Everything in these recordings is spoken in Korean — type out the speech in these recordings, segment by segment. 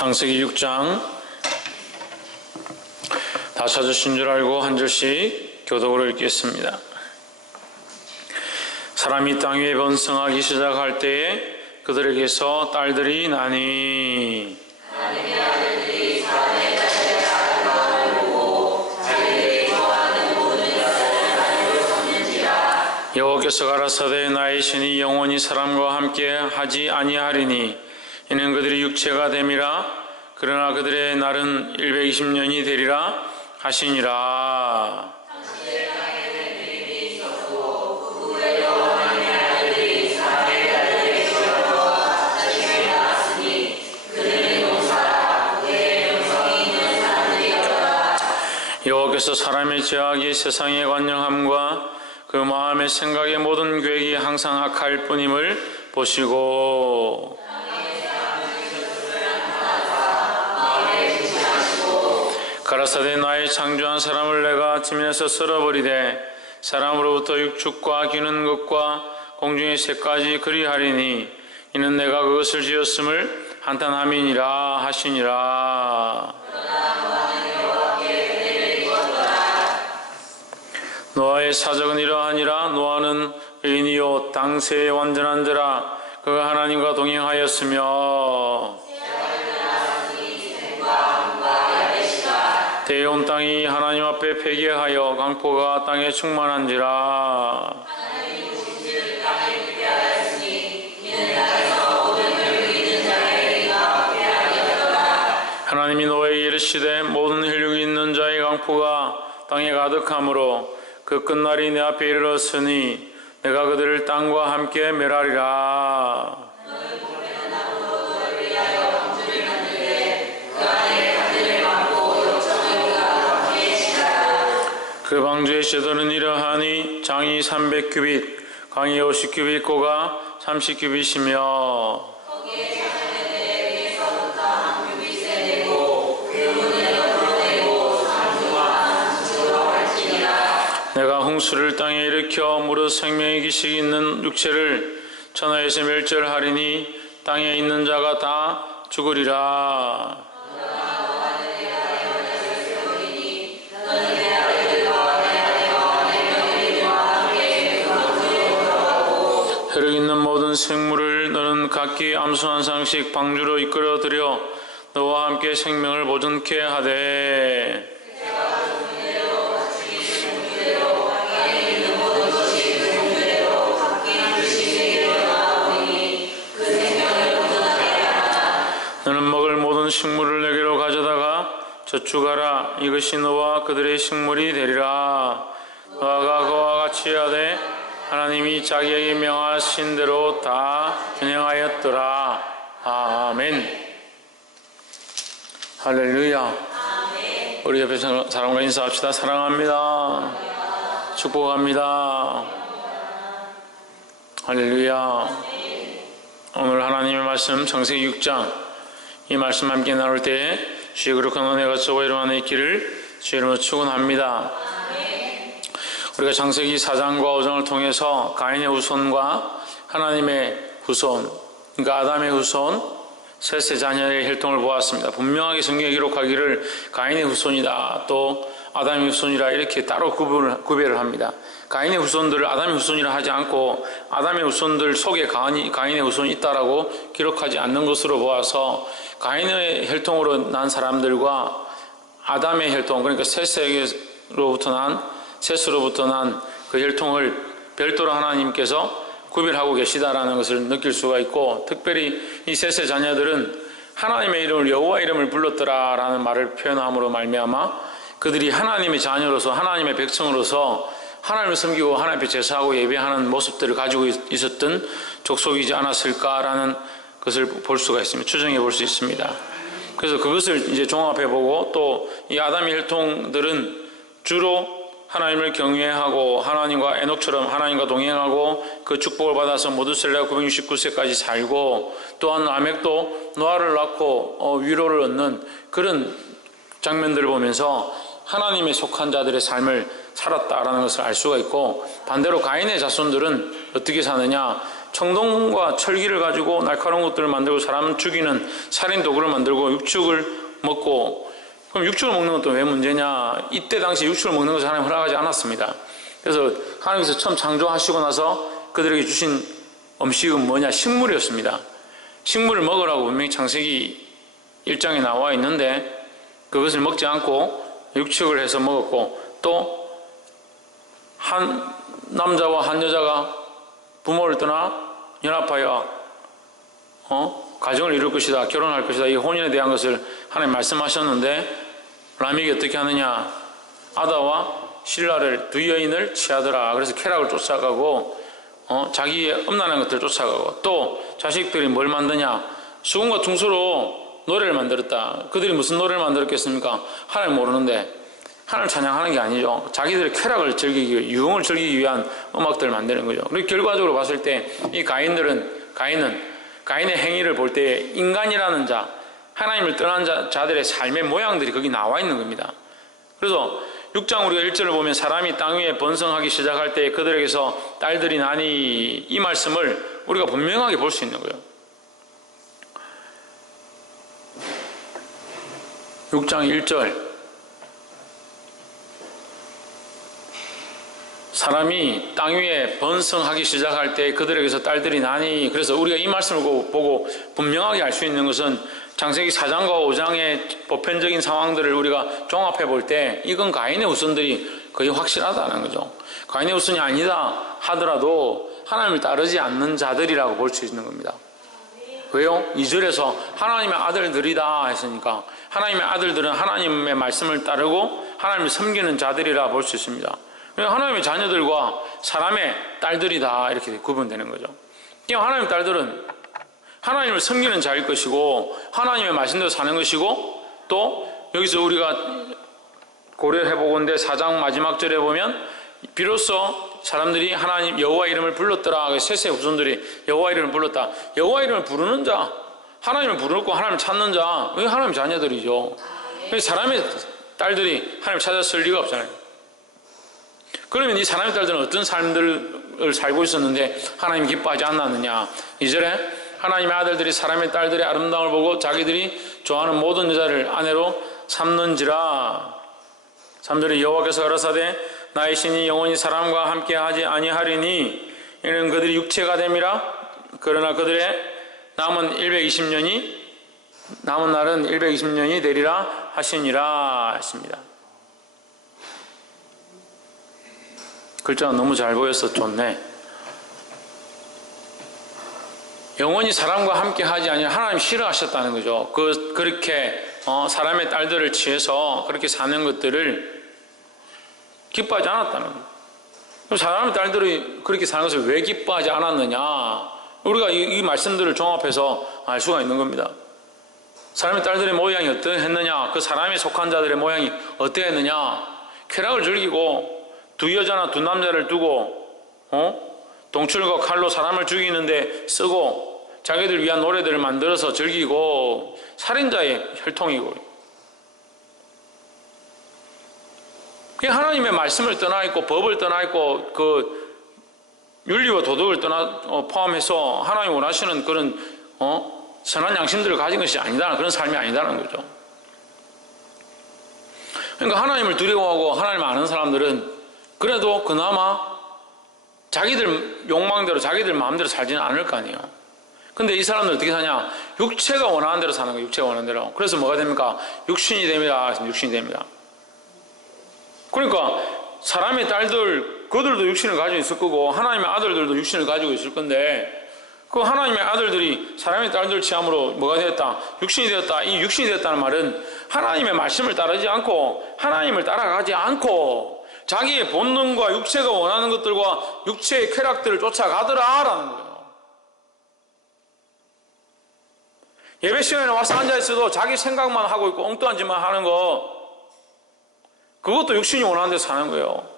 창세기 6장 다 찾으신 줄 알고 한 절씩 교독으로 읽겠습니다. 사람이 땅 위에 번성하기 시작할 때에 그들에게서 딸들이 나니 하나님의 아들들이 사람의 자녀를 아름다워하고 자기들이 좋아하는 모든 것을 가지고 섰는지라. 여호와께서 가라사대 나의 신이 영원히 사람과 함께 하지 아니하리니 이는 그들이 육체가 됨이라. 그러나 그들의 날은 120년이 되리라 하시니라. 당시에 땅에는 그림이 있었고 그 후에 하나님의 아들들이 사람의 자녀를 키워서 자식을 낳았으니 그들은 용사라. 그의 영성이 있는 사람들이었다. 여호와께서 사람의 죄악이 세상의 관영함과 그 마음의 생각의 모든 계획이 항상 악할 뿐임을 보시고 가라사대 나의 창조한 사람을 내가 지면에서 썰어버리되 사람으로부터 육축과 기는 것과 공중의 새까지 그리하리니 이는 내가 그것을 지었음을 한탄함이니라 하시니라. 노아의 사적은 이러하니라. 노아는 의인이요 당세의 완전한 자라. 그가 하나님과 동행하였으며 대의 온 땅이 하나님 앞에 회개하여 강포가 땅에 충만한지라. 하나님이 우신지를 땅에 묻게 하였으니 이는 땅에서 모든 혈육 있는 자의 의가 회개하였더라. 하나님이 노아에게 이르시되 모든 혈육이 있는 자의 강포가 땅에 가득하므로 그 끝날이 내 앞에 이르렀으니 내가 그들을 땅과 함께 멸하리라. 그 방주의 셔도는 이러하니 장이 300규빗, 강이 50규빗, 고가 30규빗이며 거기에 자녀들에 위에서부터 한 규빗에 내고 그 문을 옆으로 내고 상주와 상주로 할지니라. 내가 홍수를 땅에 일으켜 무릇 생명의 기식이 있는 육체를 천하에서 멸절하리니 땅에 있는 자가 다 죽으리라. 혈육 있는 모든 생물을 너는 각기 암수 한 상씩 방주로 이끌어들여 너와 함께 생명을 보존케 하되 너는 먹을 모든 식물을 내게로 가져다가 저축하라. 이것이 너와 그들의 식물이 되리라. 너가 그와 같이 하되 하나님이 자기에게 명하신 대로 다 진행하였더라. 아멘. 할렐루야. 아멘. 우리 옆에 사람과 인사합시다. 사랑합니다. 축복합니다. 할렐루야. 오늘 하나님의 말씀 창세기 6장 이 말씀 함께 나눌 때에 주의 거룩한 은혜가 저와 여러분 안에 있기를 주의 이름으로 축원합니다. 우리가 창세기 4장과 5장을 통해서 가인의 후손과 하나님의 후손, 그러니까 아담의 후손, 셋의 자녀의 혈통을 보았습니다. 분명하게 성경에 기록하기를 가인의 후손이다, 또 아담의 후손이라 이렇게 따로 구별을 합니다. 가인의 후손들을 아담의 후손이라 하지 않고 아담의 후손들 속에 가인의 후손이 있다라고 기록하지 않는 것으로 보아서 가인의 혈통으로 난 사람들과 아담의 혈통, 그러니까 셋으로부터 난 그 혈통을 별도로 하나님께서 구별하고 계시다라는 것을 느낄 수가 있고, 특별히 이 셋의 자녀들은 하나님의 이름을 여호와 이름을 불렀더라라는 말을 표현함으로 말미암아 그들이 하나님의 자녀로서 하나님의 백성으로서 하나님을 섬기고 하나님 앞에 제사하고 예배하는 모습들을 가지고 있었던 족속이지 않았을까라는 것을 볼 수가 있습니다. 추정해 볼 수 있습니다. 그래서 그것을 이제 종합해 보고, 또 이 아담의 혈통들은 주로 하나님을 경외하고 하나님과 에녹처럼 하나님과 동행하고 그 축복을 받아서 모두셀라 969세까지 살고, 또한 라멕도 노아를 낳고 위로를 얻는 그런 장면들을 보면서 하나님의 속한 자들의 삶을 살았다라는 것을 알 수가 있고, 반대로 가인의 자손들은 어떻게 사느냐, 청동과 철기를 가지고 날카로운 것들을 만들고 사람 죽이는 살인 도구를 만들고 육축을 먹고, 그럼 육축을 먹는 것도 왜 문제냐? 이때 당시 육축을 먹는 것을 하나님 허락하지 않았습니다. 그래서 하나님께서 처음 창조하시고 나서 그들에게 주신 음식은 뭐냐? 식물이었습니다. 식물을 먹으라고 분명히 창세기 1장에 나와 있는데 그것을 먹지 않고 육축을 해서 먹었고, 또 한 남자와 한 여자가 부모를 떠나 연합하여 가정을 이룰 것이다, 결혼할 것이다, 이 혼인에 대한 것을 하나님 말씀하셨는데 라멕이 어떻게 하느냐? 아다와 실라를 두 여인을 취하더라. 그래서 쾌락을 쫓아가고 자기의 음란한 것들을 쫓아가고, 또 자식들이 뭘 만드냐? 수금과 퉁소로 노래를 만들었다. 그들이 무슨 노래를 만들었겠습니까? 하나님 모르는데 하나님을 찬양하는 게 아니죠. 자기들의 쾌락을 즐기기 위해, 유흥을 즐기기 위한 음악들을 만드는 거죠. 그리고 결과적으로 봤을 때 이 가인의 행위를 볼 때 인간이라는 자, 하나님을 떠난 자들의 삶의 모양들이 거기 나와 있는 겁니다. 그래서 6장 우리가 1절을 보면 사람이 땅 위에 번성하기 시작할 때 그들에게서 딸들이 나니, 이 말씀을 우리가 분명하게 볼 수 있는 거예요. 6장 1절, 사람이 땅 위에 번성하기 시작할 때 그들에게서 딸들이 나니. 그래서 우리가 이 말씀을 보고 분명하게 알 수 있는 것은 창세기 4장과 5장의 보편적인 상황들을 우리가 종합해 볼 때 이건 가인의 후손들이 거의 확실하다는 거죠. 가인의 후손이 아니다 하더라도 하나님을 따르지 않는 자들이라고 볼 수 있는 겁니다. 왜요? 2절에서 하나님의 아들들이다 했으니까 하나님의 아들들은 하나님의 말씀을 따르고 하나님을 섬기는 자들이라 볼 수 있습니다. 하나님의 자녀들과 사람의 딸들이다 이렇게 구분되는 거죠. 하나님의 딸들은 하나님을 섬기는 자일 것이고 하나님의 말씀대로 사는 것이고, 또 여기서 우리가 고려해보건대 4장 마지막 절에 보면 비로소 사람들이 하나님 여호와 이름을 불렀더라. 셋의 후손들이 여호와 이름을 불렀다. 여호와 이름을 부르는 자, 하나님을 부르고 하나님을 찾는 자, 이게 하나님의 자녀들이죠. 사람의 딸들이 하나님을 찾았을 리가 없잖아요. 그러면 이 사람의 딸들은 어떤 삶들을 살고 있었는데 하나님이 기뻐하지 않았느냐? 2절에 하나님의 아들들이 사람의 딸들의 아름다움을 보고 자기들이 좋아하는 모든 여자를 아내로 삼는지라. 3절에 여호와께서 가라사대 나의 신이 영원히 사람과 함께하지 아니하리니 이는 그들이 육체가 됨이라. 그러나 그들의 남은 날은 120년이 되리라 하시니라 했습니다. 글자가 너무 잘 보여서 좋네. 영원히 사람과 함께 하지 아니라 하나님 싫어하셨다는 거죠. 그렇게 사람의 딸들을 취해서 그렇게 사는 것들을 기뻐하지 않았다는 거예요. 사람의 딸들이 그렇게 사는 것을 왜 기뻐하지 않았느냐? 우리가 이 말씀들을 종합해서 알 수가 있는 겁니다. 사람의 딸들의 모양이 어떠했느냐? 그 사람에 속한 자들의 모양이 어떠했느냐? 쾌락을 즐기고 두 여자나 두 남자를 두고 동출과 칼로 사람을 죽이는데 쓰고 자기들 위한 노래들을 만들어서 즐기고 살인자의 혈통이고, 하나님의 말씀을 떠나 있고 법을 떠나 있고 그 윤리와 도덕을 포함해서 하나님이 원하시는 그런 선한 양심들을 가진 것이 아니다, 그런 삶이 아니다는 거죠. 그러니까 하나님을 두려워하고 하나님을 아는 사람들은 그래도 그나마 자기들 욕망대로 자기들 마음대로 살지는 않을 거 아니에요. 근데 이 사람들은 어떻게 사냐? 육체가 원하는 대로 사는 거예요. 육체가 원하는 대로. 그래서 뭐가 됩니까? 육신이 됩니다. 육신이 됩니다. 그러니까 사람의 딸들, 그들도 육신을 가지고 있을 거고 하나님의 아들들도 육신을 가지고 있을 건데, 그 하나님의 아들들이 사람의 딸들 취함으로 뭐가 되었다? 육신이 되었다. 이 육신이 되었다는 말은 하나님의 말씀을 따르지 않고 하나님을 따라가지 않고 자기의 본능과 육체가 원하는 것들과 육체의 쾌락들을 쫓아가더라라는 거예요. 예배 시간에 와서 앉아있어도 자기 생각만 하고 있고 엉뚱한 짓만 하는 거, 그것도 육신이 원하는 대로 사는 거예요.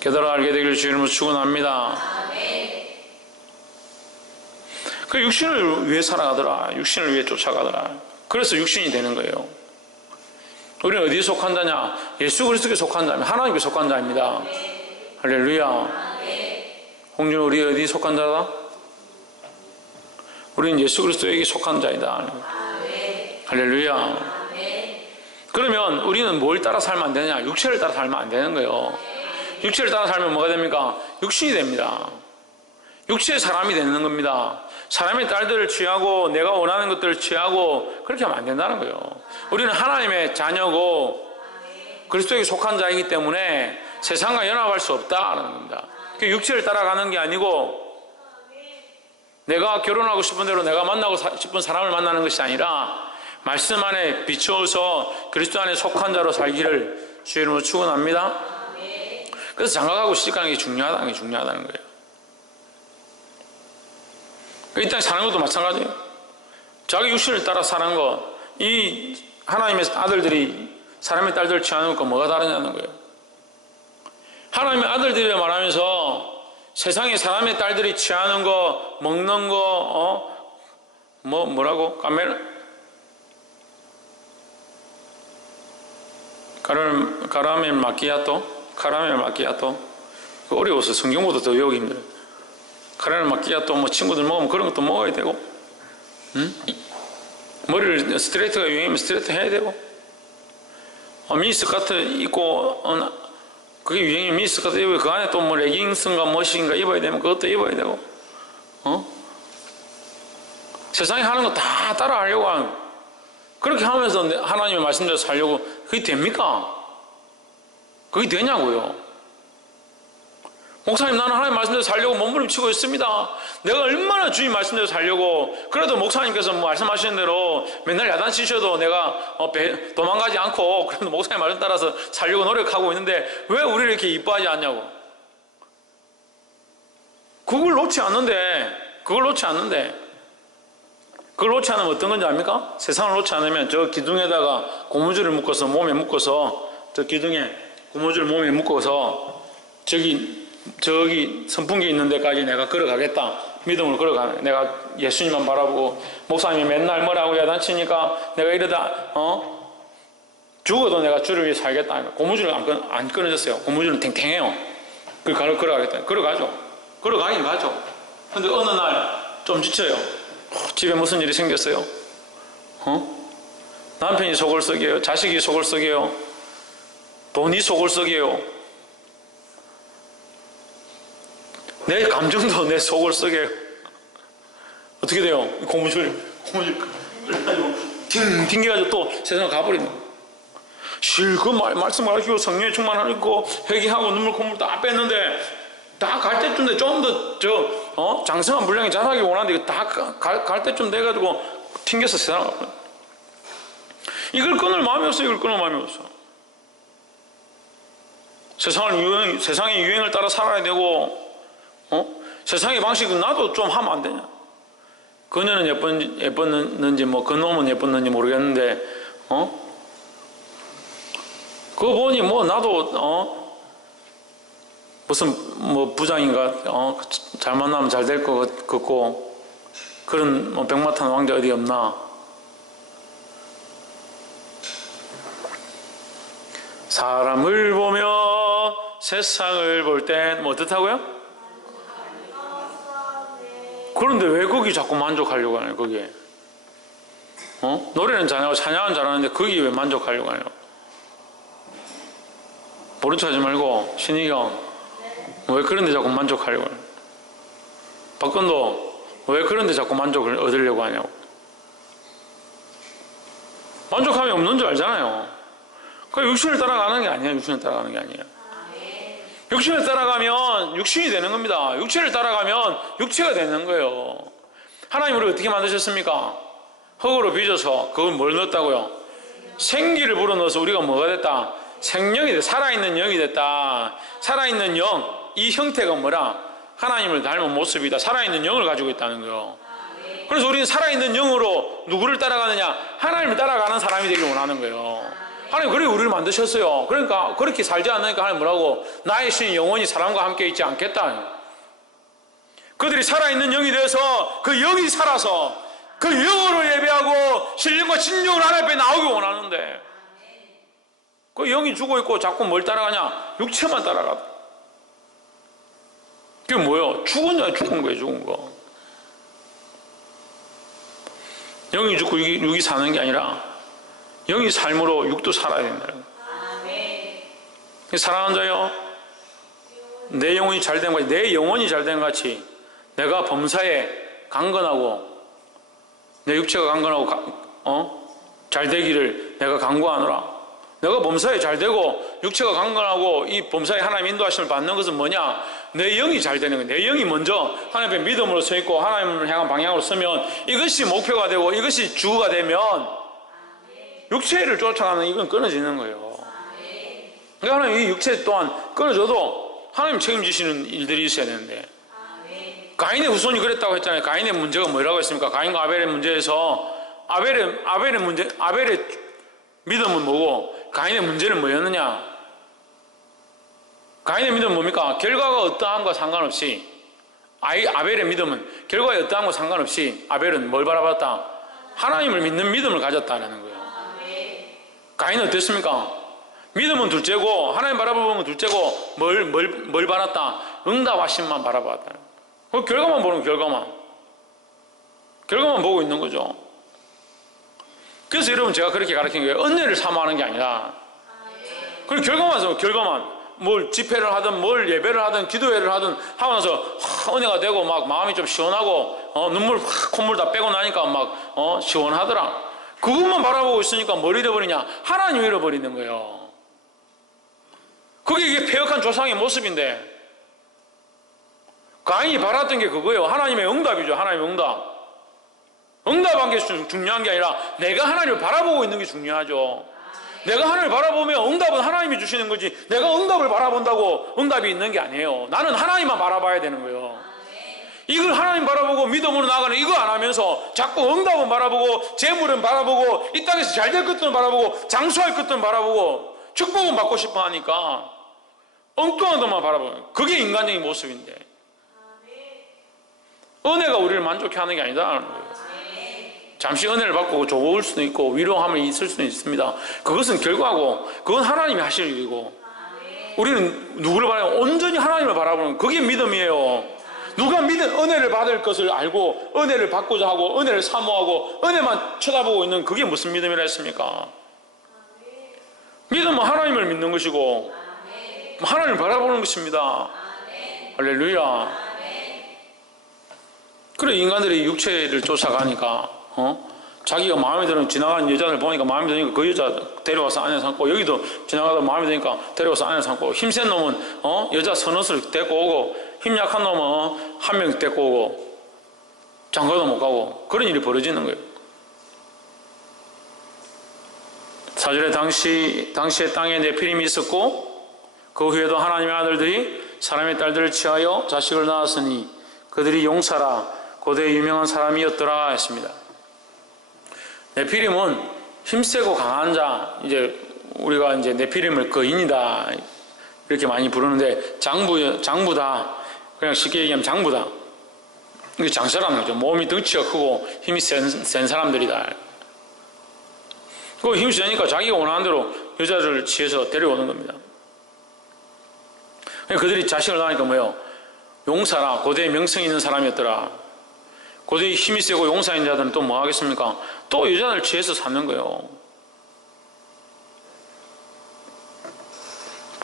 깨달아 알게 되기를 주 이름으로 축원합니다. 그 육신을 위해 살아가더라. 육신을 위해 쫓아가더라. 그래서 육신이 되는 거예요. 우리는 어디에 속한 자냐? 예수 그리스도에 속한 자입니다. 하나님께 속한 자입니다. 할렐루야. 홍준, 우리 어디에 속한 자다? 우리는 예수 그리스도에게 속한 자이다. 할렐루야. 그러면 우리는 뭘 따라 살면 안 되냐? 육체를 따라 살면 안 되는 거예요. 육체를 따라 살면 뭐가 됩니까? 육신이 됩니다. 육체의 사람이 되는 겁니다. 사람의 딸들을 취하고 내가 원하는 것들을 취하고 그렇게 하면 안 된다는 거예요. 우리는 하나님의 자녀고 그리스도에게 속한 자이기 때문에 세상과 연합할 수 없다는 겁니다. 육체를 따라가는 게 아니고 내가 결혼하고 싶은 대로 내가 만나고 싶은 사람을 만나는 것이 아니라 말씀 안에 비추어서 그리스도 안에 속한 자로 살기를 주의 이름으로 축원합니다. 그래서 장가가고 시집가는 게 중요하다는 거예요. 이 땅에 사는 것도 마찬가지예요. 자기 육신을 따라 사는 것, 이 하나님의 아들들이 사람의 딸들을 취하는 것과 뭐가 다르냐는 거예요. 하나님의 아들들이라 말하면서 세상에 사람의 딸들이 취하는 거, 먹는 거, 뭐라고? 카라멜 마키아토? 어려워서 성경보다 더 외우기 힘들어요. 카라멜 마키아토, 친구들 먹으면 그런 것도 먹어야 되고, 머리를 스트레이트가 유행이면 스트레이트 해야 되고, 미니스커트 입고, 그게 유행이 미니스커트 입고, 그 안에 또 레깅스인가 무엇인가 입어야 되면 그것도 입어야 되고, 세상에 하는 거 다 따라 하려고 하는, 그렇게 하면서 하나님의 말씀대로 살려고, 그게 됩니까? 그게 되냐고요? 목사님, 나는 하나님 말씀대로 살려고 몸부림치고 있습니다. 내가 얼마나 주님 말씀대로 살려고. 그래도 목사님께서 말씀하시는 대로 맨날 야단치셔도 내가 도망가지 않고 그래도 목사님 말씀 따라서 살려고 노력하고 있는데 왜 우리를 이렇게 이뻐하지 않냐고. 그걸 놓지 않는데 그걸 놓지 않으면 어떤 건지 압니까? 세상을 놓지 않으면 저 기둥에다가 고무줄을 묶어서 몸에 묶어서, 저 기둥에 고무줄을 몸에 묶어서 저기 선풍기 있는 데까지 내가 걸어가겠다. 믿음으로 걸어가는, 내가 예수님만 바라보고, 목사님이 맨날 뭐라고 야단치니까 내가 이러다 죽어도 내가 주를 위해 살겠다. 고무줄은 안 끊어졌어요. 고무줄은 탱탱해요. 걸어가겠다. 걸어가긴 가죠. 근데 어느 날 좀 지쳐요. 집에 무슨 일이 생겼어요? 남편이 속을 썩여요. 자식이 속을 썩여요. 돈이 속을 썩여요. 내 감정도 내 속을 썩여요. 어떻게 돼요? 고무줄 끌어가지고 튕겨가지고 또 세상을 가버리는 거예요. 실컷 말씀 가르치고 성령에 충만하고 회개하고 눈물 콧물 다 뺐는데 다 갈 때쯤 돼. 좀 더 장성한 분량이 자라기 원하는데 이거 다 갈 때쯤 돼가지고 튕겨서 세상을 가버려요. 이걸 끊을 마음이 없어요. 세상의 유행을 따라 살아야 되고, 세상의 방식은 나도 좀 하면 안 되냐? 그녀는 예뻤는지 그놈은 예뻤는지 모르겠는데, 그거 보니 나도 무슨 부장인가 잘 만나면 잘 될 것 같고, 그런 백마탄 왕자 어디 없나? 사람을 보며 세상을 볼 땐 어떻다고요? 그런데 왜 거기 자꾸 만족하려고 하냐, 거기에? 노래는 잘하고 찬양은 잘하는데 거기에 왜 만족하려고 하냐? 모른 척 하지 말고, 신희경, 왜 그런데 자꾸 만족하려고 하냐? 박건도, 왜 그런데 자꾸 만족을 얻으려고 하냐고. 만족함이 없는 줄 알잖아요. 그 육신을 따라가는 게 아니에요. 육신을 따라가면 육신이 되는 겁니다. 육체를 따라가면 육체가 되는 거예요. 하나님 우리를 어떻게 만드셨습니까? 흙으로 빚어서 그걸 뭘 넣었다고요? 생기를 불어넣어서 우리가 뭐가 됐다? 생명이 됐다. 살아있는 영이 됐다. 살아있는 영, 이 형태가 뭐라? 하나님을 닮은 모습이다. 살아있는 영을 가지고 있다는 거예요. 그래서 우리는 살아있는 영으로 누구를 따라가느냐? 하나님을 따라가는 사람이 되길 원하는 거예요. 하나님 그렇게 우리를 만드셨어요. 그러니까 그렇게 살지 않으니까 하나님 뭐라고? 나의 신 영원히 사람과 함께 있지 않겠다. 그들이 살아있는 영이 되어서 그 영이 살아서 그 영으로 예배하고 신령과 진정을 하나님 앞에 나오기 원하는데, 그 영이 죽어 있고 자꾸 뭘 따라가냐? 육체만 따라가다. 그게 뭐예요? 죽은 자야 죽은 거예요, 죽은 거. 영이 죽고 육이 사는 게 아니라 영이 삶으로 육도 살아야 된다는 거예요. 사랑하는 자요, 내 영혼이 잘된 것 같이, 내 영혼이 잘된 것 같이 내가 범사에 강건하고 내 육체가 강건하고 잘 되기를 내가 간구하노라. 내가 범사에 잘 되고 육체가 강건하고 이 범사에 하나님 인도하심을 받는 것은 뭐냐? 내 영이 잘 되는 거예요. 내 영이 먼저 하나님 앞에 믿음으로 서 있고 하나님을 향한 방향으로 서면 이것이 목표가 되고 이것이 주가 되면 육체를 쫓아가는 이건 끊어지는 거예요. 그러니까 하나님 이 육체 또한 끊어져도 하나님 책임지시는 일들이 있어야 되는데, 가인의 후손이 그랬다고 했잖아요. 가인의 문제가 뭐라고 했습니까? 가인과 아벨의 문제에서 아벨의 믿음은 뭐고 가인의 문제는 뭐였느냐? 가인의 믿음은 뭡니까? 결과가 어떠한과 상관없이, 아벨의 믿음은 결과가 어떠한과 상관없이 아벨은 뭘 바라봤다? 하나님을 믿는 믿음을 가졌다는 거예요. 가인은 어땠습니까? 믿음은 둘째고 하나님 바라보는 건 둘째고 뭘 바랐다? 응답하심만 바라봤다. 그 결과만 보는 결과만 보고 있는 거죠. 그래서 여러분 제가 그렇게 가르친 거예요. 은혜를 사모하는 게 아니라 그리고 결과만 뭘 집회를 하든 뭘 예배를 하든 기도회를 하든 하고 나서 은혜가 되고 막 마음이 좀 시원하고 눈물 확 콧물 다 빼고 나니까 막 시원하더라. 그것만 바라보고 있으니까 뭘 잃어버리냐? 하나님 잃어버리는 거예요. 그게 이게 폐역한 조상의 모습인데, 가인이 바랐던 게 그거예요. 하나님의 응답이죠. 하나님의 응답. 응답한 게 중요한 게 아니라 내가 하나님을 바라보고 있는 게 중요하죠. 내가 하나님을 바라보면 응답은 하나님이 주시는 거지, 내가 응답을 바라본다고 응답이 있는 게 아니에요. 나는 하나님만 바라봐야 되는 거예요. 이걸 하나님 바라보고 믿음으로 나가는 이거 안 하면서 자꾸 응답은 바라보고 재물은 바라보고 이 땅에서 잘 될 것들은 바라보고 장수할 것들은 바라보고 축복은 받고 싶어 하니까 엉뚱한 것만 바라보는, 그게 인간적인 모습인데 은혜가 우리를 만족해 하는 게 아니다라는 거예요. 잠시 은혜를 받고 좋을 수도 있고 위로함이 있을 수도 있습니다. 그것은 결과고 그건 하나님이 하실 일이고, 우리는 누구를 바라보고 온전히 하나님을 바라보는, 그게 믿음이에요. 누가 은혜를 받을 것을 알고 은혜를 받고자 하고 은혜를 사모하고 은혜만 쳐다보고 있는, 그게 무슨 믿음이라 했습니까? 믿음은 하나님을 믿는 것이고 하나님을 바라보는 것입니다. 할렐루야. 그래 인간들이 육체를 쫓아가니까 자기가 마음에 드는 지나가는 여자를 보니까 마음에 드니까 그 여자 데려와서 안에 삼고, 여기도 지나가다 마음에 드니까 데려와서 안에 삼고, 힘센 놈은 여자 서너스를 데리고 오고, 힘 약한 놈은 한 명 데리고 오고, 장가도 못 가고, 그런 일이 벌어지는 거예요. 사절에 당시에 땅에 네피림이 있었고 그 후에도 하나님의 아들들이 사람의 딸들을 취하여 자식을 낳았으니 그들이 용사라 고대의 유명한 사람이었더라 했습니다. 네피림은 힘세고 강한 자, 이제 우리가 이제 네피림을 거인이다 이렇게 많이 부르는데, 장부다, 그냥 쉽게 얘기하면 장부다. 이게 장사라는 거죠. 몸이 덩치가 크고 힘이 센 사람들이다. 그 힘이 세니까 자기가 원하는 대로 여자를 취해서 데려오는 겁니다. 그들이 자식을 낳으니까 뭐예요? 용사라, 고대에 명성 있는 사람이었더라. 고대에 힘이 세고 용사인 자들은 또 뭐 하겠습니까? 또 여자를 취해서 사는 거예요.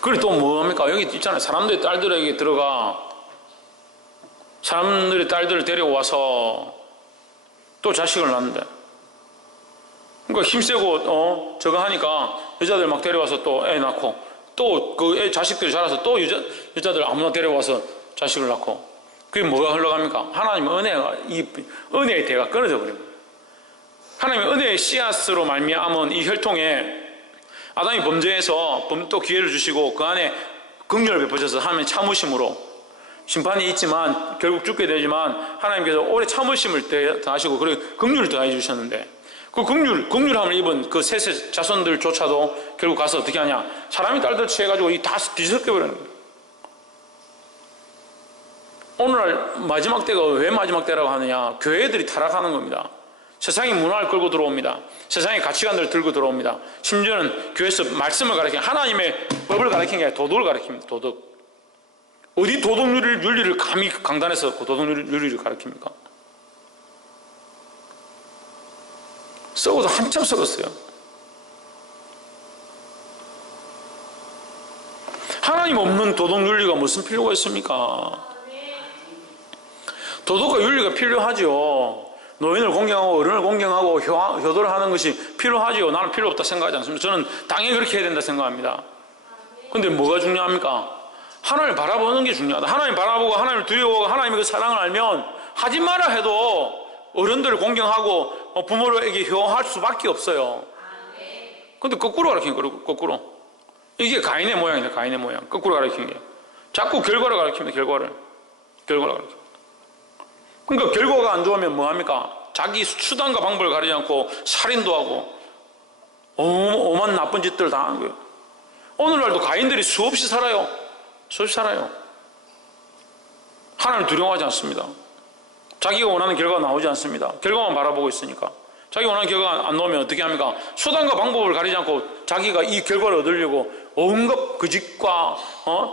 그리고 또 뭐 합니까? 여기 있잖아요. 사람들의 딸들에게 들어가, 사람들의 딸들을 데려와서 또 자식을 낳는데, 그러니까 힘세고 저거 하니까 여자들 막 데려와서 또 애 낳고, 또 그 애 자식들이 자라서 또 여자들 아무나 데려와서 자식을 낳고, 그게 뭐가 흘러갑니까? 하나님의 은혜의 대가 끊어져 버립니다. 하나님의 은혜의 씨앗으로 말미암은 이 혈통에 아담이 범죄해서 또 기회를 주시고 그 안에 긍휼을 베푸셔서 하나님의 참으심으로 심판이 있지만 결국 죽게 되지만 하나님께서 오래 참으심을 더하시고 그리고 긍휼을 더해 주셨는데, 그 긍휼함을 입은 그 셋의 자손들조차도 결국 가서 어떻게 하냐? 사람이 딸들 취해가지고 다 뒤섞여 버리는 거예요. 오늘날 마지막 때가 왜 마지막 때라고 하느냐? 교회들이 타락하는 겁니다. 세상의 문화를 끌고 들어옵니다. 세상의 가치관들을 들고 들어옵니다. 심지어는 교회에서 말씀을 가르치는, 하나님의 법을 가르치는 게 아니라 도덕을 가르칩니다. 도덕. 어디 도덕 윤리를 감히 강단에서 그 도덕 윤리를 가르칩니까? 썩어도 한참 썩었어요. 하나님 없는 도덕 윤리가 무슨 필요가 있습니까? 도덕과 윤리가 필요하죠. 노인을 공경하고 어른을 공경하고 효도를 하는 것이 필요하죠. 나는 필요 없다 생각하지 않습니다. 저는 당연히 그렇게 해야 된다 생각합니다. 근데 뭐가 중요합니까? 하나님을 바라보는 게 중요하다. 하나님 바라보고 하나님을 두려워하고 하나님의 그 사랑을 알면 하지 마라 해도 어른들을 공경하고 부모에게 효할 수밖에 없어요. 근데 거꾸로 가르치는 거예요. 거꾸로. 이게 가인의 모양이네. 가인의 모양. 거꾸로 가르치는 게. 자꾸 결과를 가르칩니다. 결과를 가르칩니다. 그러니까 결과가 안 좋으면 뭐합니까? 자기 수단과 방법을 가리지 않고 살인도 하고 오만 나쁜 짓들을 다 하는 거예요. 오늘날도 가인들이 수없이 살아요. 하나님을 두려워하지 않습니다. 자기가 원하는 결과가 나오지 않습니다. 결과만 바라보고 있으니까. 자기 원하는 결과가 안 나오면 어떻게 합니까? 수단과 방법을 가리지 않고 자기가 이 결과를 얻으려고 온갖 거짓과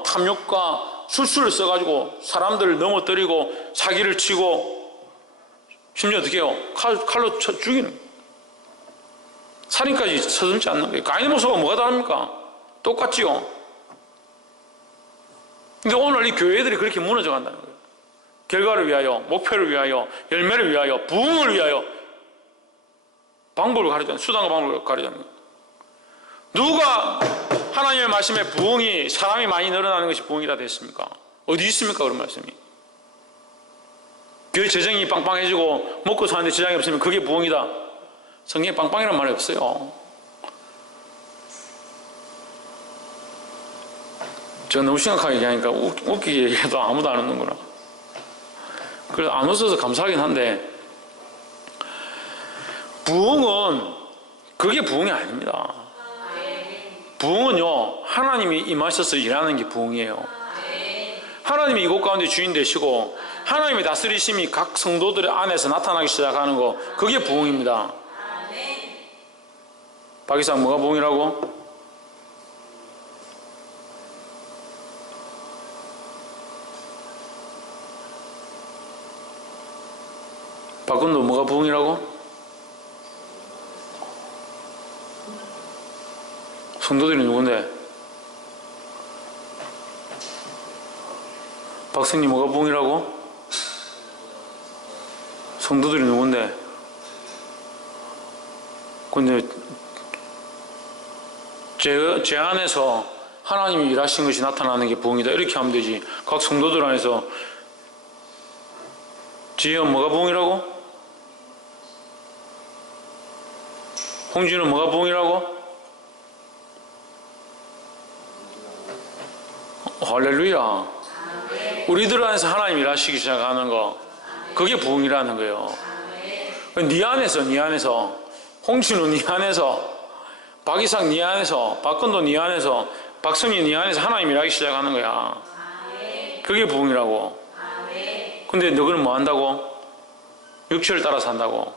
탐욕과 술수를 써가지고 사람들을 넘어뜨리고 사기를 치고 심지어 어떻게 해요? 칼로 죽이는 거예요. 살인까지 서슴지 않는 거예요. 가인의 모습과 뭐가 다릅니까? 똑같지요. 근데 오늘 이 교회들이 그렇게 무너져 간다는 거예요. 결과를 위하여, 목표를 위하여, 열매를 위하여, 부흥을 위하여 방법을 가르치는, 수단과 방법을 가르치는 거예요. 누가 하나님의 말씀에 부흥이, 사람이 많이 늘어나는 것이 부흥이라 됐습니까? 어디 있습니까? 그런 말씀이. 교회 재정이 빵빵해지고 먹고 사는데 지장이 없으면 그게 부흥이다. 성경에 빵빵이란 말이 없어요. 제가 너무 심각하게 얘기하니까 웃기게 얘기해도 아무도 안 웃는구나. 그래서 안 웃어서 감사하긴 한데, 부흥은 그게 부흥이 아닙니다. 부흥은요, 하나님이 임하셔서 일하는 게 부흥이에요. 하나님이 이곳 가운데 주인 되시고 하나님의 다스리심이 각 성도들 안에서 나타나기 시작하는 거, 그게 부흥입니다. 박 이상 뭐가 부흥이라고? 박근도 뭐가 부흥이라고? 성도들이 누군데? 박사님 뭐가 부흥이라고? 성도들이 누군데? 근데 제 안에서 하나님이 일하신 것이 나타나는 게 부흥이다 이렇게 하면 되지. 각 성도들 안에서 지혜은 뭐가 부흥이라고? 홍진은 뭐가 부흥이라고? 할렐루야. 우리들 안에서 하나님 일하시기 시작하는 거, 그게 부흥이라는 거예요. 네 안에서 홍진우 네 안에서, 박이상 네 안에서, 박근도 네 안에서, 박성희 네 안에서 하나님 일하기 시작하는 거야. 그게 부흥이라고. 근데 너희는 뭐 한다고? 육체를 따라 산다고.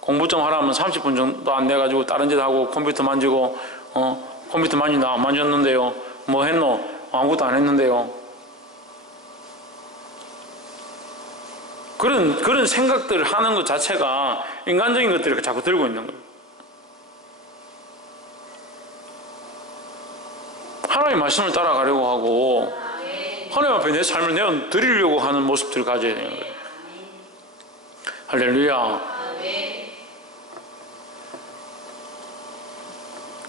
공부 좀 하라면 30분 정도 안 돼가지고 다른 짓 하고 컴퓨터 만지고, 컴퓨터 만지나 안 만졌는데요. 뭐 했노? 아무것도 안 했는데요. 그런 생각들을 하는 것 자체가 인간적인 것들을 자꾸 들고 있는 거예요. 하나님의 말씀을 따라가려고 하고 하나님 앞에 내 삶을 내어드리려고 하는 모습들을 가져야 되는 거예요. 할렐루야.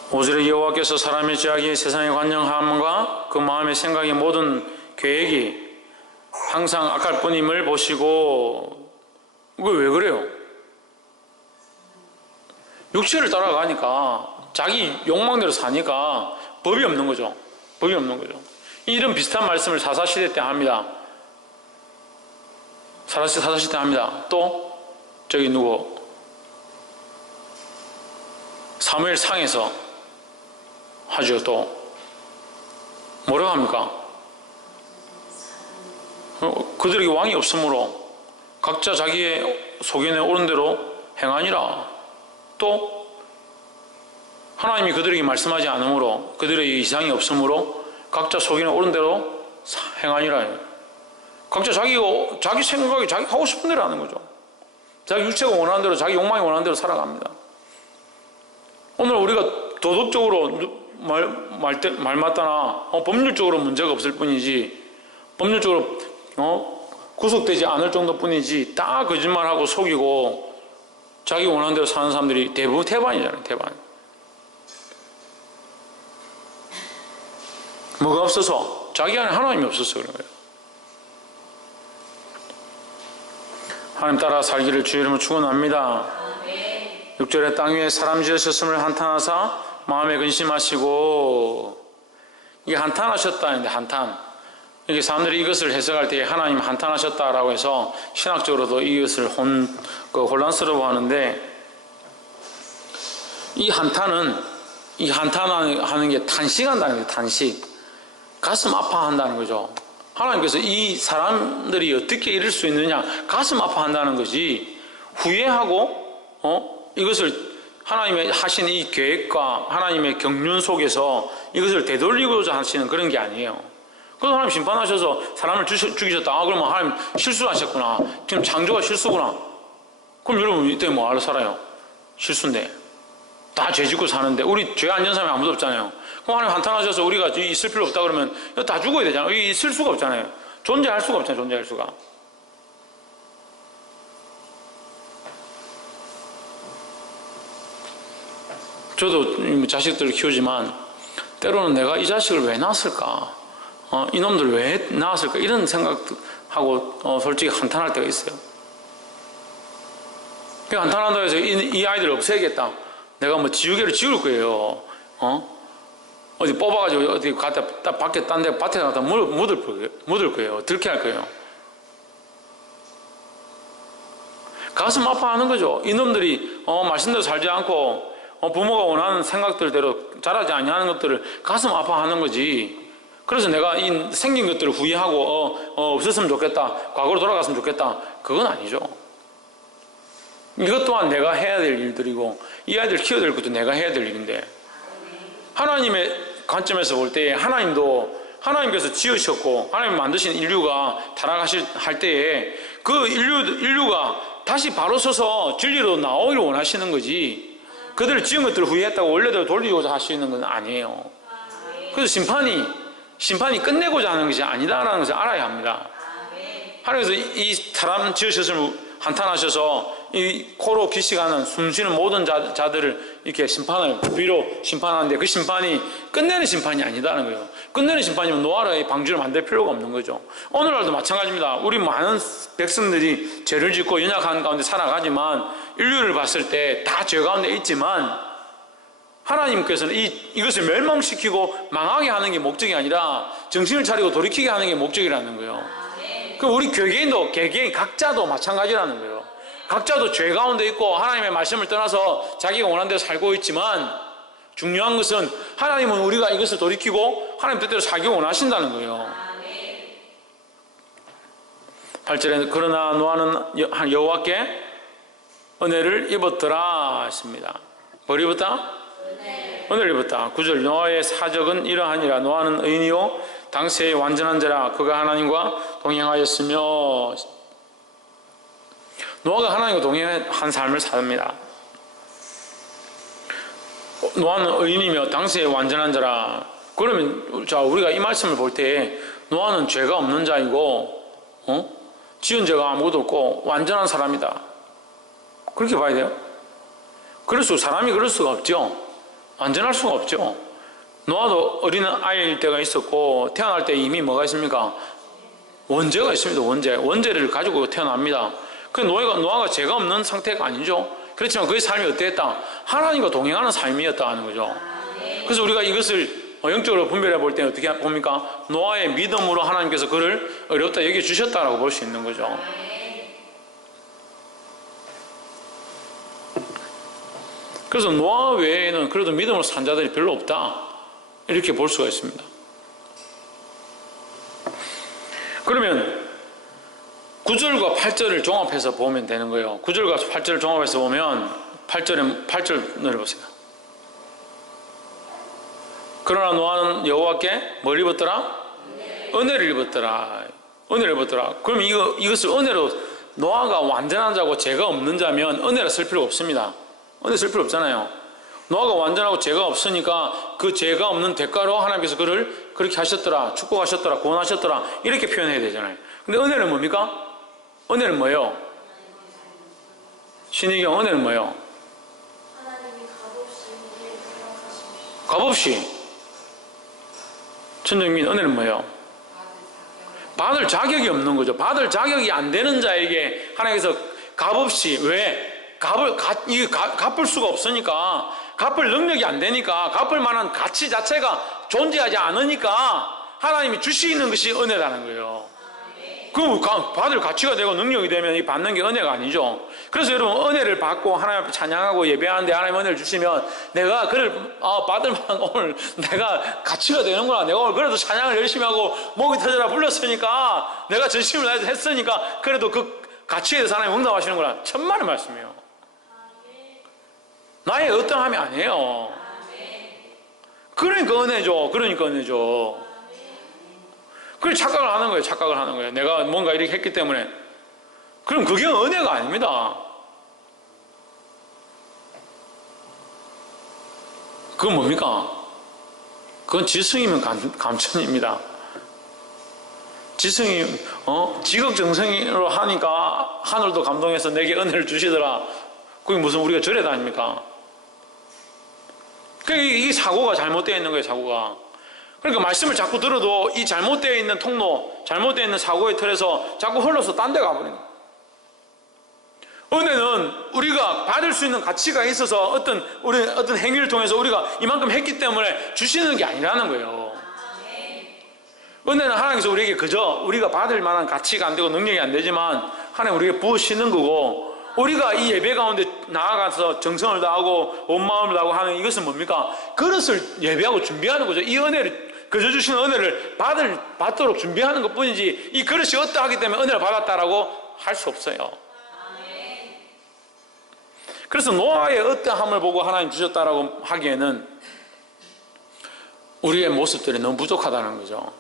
5절에 여호와께서 사람의 죄악이 세상의 관영함과 그 마음의 생각의 모든 계획이 항상 악할 뿐임을 보시고, 이거 왜 그래요? 육체를 따라가니까 자기 욕망대로 사니까 법이 없는 거죠. 법이 없는 거죠. 이런 비슷한 말씀을 사사시대 때 합니다. 사사시대 때 합니다. 또 저기 누구 사무엘 상에서 하죠. 또 뭐라고 합니까? 그들에게 왕이 없으므로 각자 자기의 소견에 옳은 대로 행하니라. 또 하나님이 그들에게 말씀하지 않으므로 그들에게 이상이 없으므로 각자 속이는 옳은 대로 행하니라. 각자 자기 생각이 자기 하고 싶은 대로 하는 거죠. 자기 육체가 원하는 대로, 자기 욕망이 원하는 대로 살아갑니다. 오늘 우리가 도덕적으로 말 맞다나 법률적으로 문제가 없을 뿐이지, 법률적으로 구속되지 않을 정도뿐이지, 다 거짓말하고 속이고 자기 원하는 대로 사는 사람들이 대부분 태반이잖아요. 태반. 뭐가 없어서? 자기 안에 하나님이 없어서 그런 거예요. 하나님 따라 살기를 주 이름으로 축원합니다. 6절에 땅 위에 사람 지으셨음을 한탄하사 마음에 근심하시고, 이게 한탄하셨다는데, 한탄. 이게 사람들이 이것을 해석할 때 하나님 한탄하셨다라고 해서 신학적으로도 이것을 혼란스러워 하는데, 이 한탄하는 게 탄식한다는 거예요. 탄식. 가슴 아파한다는 거죠. 하나님께서 이 사람들이 어떻게 이럴 수 있느냐, 가슴 아파한다는 거지, 후회하고 이것을 하나님의 하신 이 계획과 하나님의 경륜 속에서 이것을 되돌리고자 하시는 그런 게 아니에요. 그래서 하나님 심판하셔서 사람을 죽이셨다. 그러면 하나님 실수하셨구나. 지금 창조가 실수구나. 그럼 여러분 이때 뭐 하러 살아요? 실수인데. 다 죄 짓고 사는데 우리 죄 안 지은 사람이 아무도 없잖아요. 그럼 하나님 한탄하셔서 우리가 있을 필요 없다 그러면 다 죽어야 되잖아요. 있을 수가 없잖아요. 존재할 수가 없잖아요. 존재할 수가. 저도 자식들을 키우지만 때로는 내가 이 자식을 왜 낳았을까? 이놈들 왜 낳았을까? 이런 생각하고 솔직히 한탄할 때가 있어요. 한탄한다고 해서 이 아이들을 없애야겠다. 내가 뭐 지우개를 지울 거예요. 어디 뽑아가지고 어디 갖다 밖에 딴 데 밭에 갖다 묻을 거예요. 들게 할 거예요. 가슴 아파하는 거죠. 이놈들이 맛있는 대로 살지 않고 부모가 원하는 생각들대로 자라지 아니하는 것들을 가슴 아파하는 거지. 그래서 내가 이 생긴 것들을 후회하고 없었으면 좋겠다, 과거로 돌아갔으면 좋겠다, 그건 아니죠. 이것 또한 내가 해야 될 일들이고 이 아이들 키워야 될 것도 내가 해야 될 일인데, 하나님의 관점에서 볼 때 하나님께서 지으셨고 하나님 만드신 인류가 타락할 때에 그 인류가 다시 바로 서서 진리로 나오기를 원하시는 거지, 그들을 지은 것들을 후회했다고 원래대로 돌리고자 하시는 건 아니에요. 그래서 심판이 끝내고자 하는 것이 아니다라는 것을 알아야 합니다. 하나님께서 이 사람 지으셨음을 한탄하셔서 이 코로 기식하는 숨쉬는 모든 자들을 이렇게 비로 심판하는데, 그 심판이 끝내는 심판이 아니다는 거예요. 끝내는 심판이면 노아의 방주를 만들 필요가 없는 거죠. 오늘날도 마찬가지입니다. 우리 많은 백성들이 죄를 짓고 연약한 가운데 살아가지만 인류를 봤을 때 다 죄 가운데 있지만 하나님께서는 이것을 멸망시키고 망하게 하는 게 목적이 아니라 정신을 차리고 돌이키게 하는 게 목적이라는 거예요. 그 우리 개개인 각자도 마찬가지라는 거예요. 각자도 죄 가운데 있고 하나님의 말씀을 떠나서 자기가 원하는 대로 살고 있지만, 중요한 것은 하나님은 우리가 이것을 돌이키고 하나님 뜻대로 살기 원하신다는 거예요. 8절에 그러나 노아는 여호와께 은혜를 입었더라 했습니다. 뭘 입었다? 은혜를 입었다. 9절 노아의 사적은 이러하니라. 노아는 의인이요 당시의 완전한 자라. 그가 하나님과 동행하였으며. 노아가 하나님과 동행한 삶을 삽니다. 노아는 의인이며 당시의 완전한 자라. 그러면 우리가 이 말씀을 볼 때 노아는 죄가 없는 자이고 지은 죄가 아무것도 없고 완전한 사람이다, 그렇게 봐야 돼요. 사람이 그럴 수가 없죠. 완전할 수가 없죠. 노아도 어린 아이일 때가 있었고 태어날 때 이미 뭐가 있습니까? 원죄가 있습니다. 원죄를 가지고 태어납니다. 그 노아가 죄가 없는 상태가 아니죠. 그렇지만 그의 삶이 어땠다? 하나님과 동행하는 삶이었다는 거죠. 그래서 우리가 이것을 영적으로 분별해 볼 때는 어떻게 봅니까? 노아의 믿음으로 하나님께서 그를 어렵다 여겨주셨다라고 볼 수 있는 거죠. 그래서 노아 외에는 그래도 믿음으로 산 자들이 별로 없다, 이렇게 볼 수가 있습니다. 그러면 9절과 8절을 종합해서 보면 되는 거예요. 9절과 8절을 종합해서 보면 8절 내려보세요. 그러나 노아는 여호와께 뭘 입었더라? 은혜를 입었더라. 은혜를 입었더라. 그럼 이것을 은혜로, 노아가 완전한 자고 죄가 없는 자면 은혜를 쓸 필요 없습니다. 은혜 쓸 필요 없잖아요. 노아가 완전하고 죄가 없으니까 그 죄가 없는 대가로 하나님께서 그를 그렇게 하셨더라, 축복하셨더라, 구원하셨더라, 이렇게 표현해야 되잖아요. 근데 은혜는 뭡니까? 은혜는 뭐예요? 신의경, 은혜는 뭐예요? 하나님이 값없이 우리를 사랑하십니다. 값없이. 천정민, 은혜는 뭐예요? 받을 자격이 없는 거죠. 받을 자격이 안 되는 자에게 하나님께서 값없이, 왜? 갚을 수가 없으니까, 갚을 능력이 안 되니까, 갚을 만한 가치 자체가 존재하지 않으니까 하나님이 주시는 것이 은혜라는 거예요. 그 받을 가치가 되고 능력이 되면 이 받는 게 은혜가 아니죠. 그래서 여러분, 은혜를 받고 하나님 앞에 찬양하고 예배하는데 하나님 은혜를 주시면 내가 그를 받을 만한, 오늘 내가 가치가 되는구나, 내가 오늘 그래도 찬양을 열심히 하고 목이 터져라 불렀으니까, 내가 전심을 다해서 했으니까 그래도 그 가치에 대해서 하나님 응답하시는구나. 천만의 말씀이에요. 나의 어떠함이 아니에요. 그러니까 은혜죠. 그러니까 은혜죠. 그걸 착각을 하는 거예요. 착각을 하는 거예요. 내가 뭔가 이렇게 했기 때문에. 그럼 그게 은혜가 아닙니다. 그건 뭡니까? 그건 지승이면 감천입니다. 지승이 지극정성으로 하니까 하늘도 감동해서 내게 은혜를 주시더라. 그게 무슨 우리가 절에 다닙니까? 그러니까 이게 사고가 잘못되어 있는 거예요. 사고가. 그러니까 말씀을 자꾸 들어도 이 잘못되어 있는 통로, 잘못되어 있는 사고의 틀에서 자꾸 흘러서 딴 데 가버리는 거예요. 은혜는 우리가 받을 수 있는 가치가 있어서 어떤 행위를 통해서 우리가 이만큼 했기 때문에 주시는 게 아니라는 거예요. 은혜는 하나님께서 우리에게 그저 우리가 받을 만한 가치가 안 되고 능력이 안 되지만 하나님 우리에게 부으시는 거고, 우리가 이 예배 가운데 나아가서 정성을 다하고 온 마음을 다하고 하는 이것은 뭡니까? 그릇을 예배하고 준비하는 거죠. 이 은혜를, 그저 주시는 은혜를 받도록 준비하는 것 뿐이지, 이 그릇이 어떠하기 때문에 은혜를 받았다라고 할 수 없어요. 그래서 노아의 어떠함을 보고 하나님 주셨다라고 하기에는 우리의 모습들이 너무 부족하다는 거죠.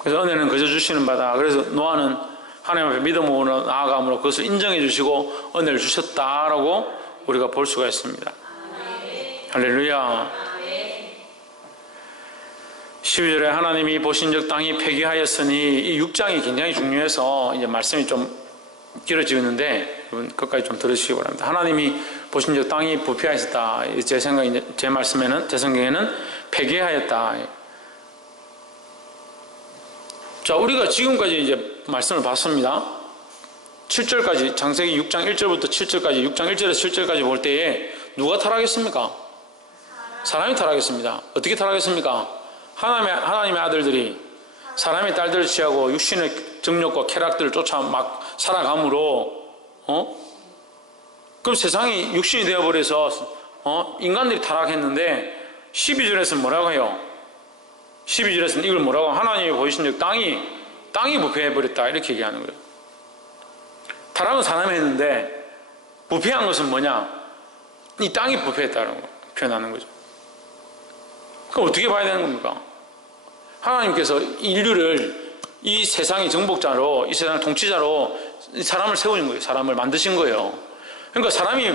그래서 은혜는 그저 주시는 바다. 그래서 노아는 하나님 앞에 믿음으로 나아감으로 그것을 인정해 주시고 은혜를 주셨다라고 우리가 볼 수가 있습니다. 할렐루야. 12절에 하나님이 보신 즉 땅이 폐기하였으니, 이 6장이 굉장히 중요해서 이제 말씀이 좀 길어지는데 여러분 끝까지 좀 들으시기 바랍니다. 하나님이 보신 즉 땅이 부패하였다. 제 생각에, 제 말씀에는, 제 성경에는 폐기하였다. 자, 우리가 지금까지 이제 말씀을 봤습니다. 7절까지, 창세기 6장 1절부터 7절까지, 6장 1절에서 7절까지 볼 때에 누가 타락했습니까? 사람이 타락했습니다. 어떻게 타락했습니까? 하나님의 아들들이 사람의 딸들을 취하고 육신의 정욕과 쾌락들을 쫓아 막 살아감으로, 그럼 세상이 육신이 되어버려서, 인간들이 타락했는데, 12절에서는 뭐라고 해요? 12절에서는 이걸 뭐라고? 하나님이 보이신 즉 땅이 부패해버렸다. 이렇게 얘기하는 거예요. 타락은 사람이 했는데, 부패한 것은 뭐냐? 이 땅이 부패했다라고 표현하는 거죠. 그럼 어떻게 봐야 되는 겁니까? 하나님께서 인류를 이 세상의 정복자로, 이 세상의 통치자로 사람을 세우신 거예요. 사람을 만드신 거예요. 그러니까 사람이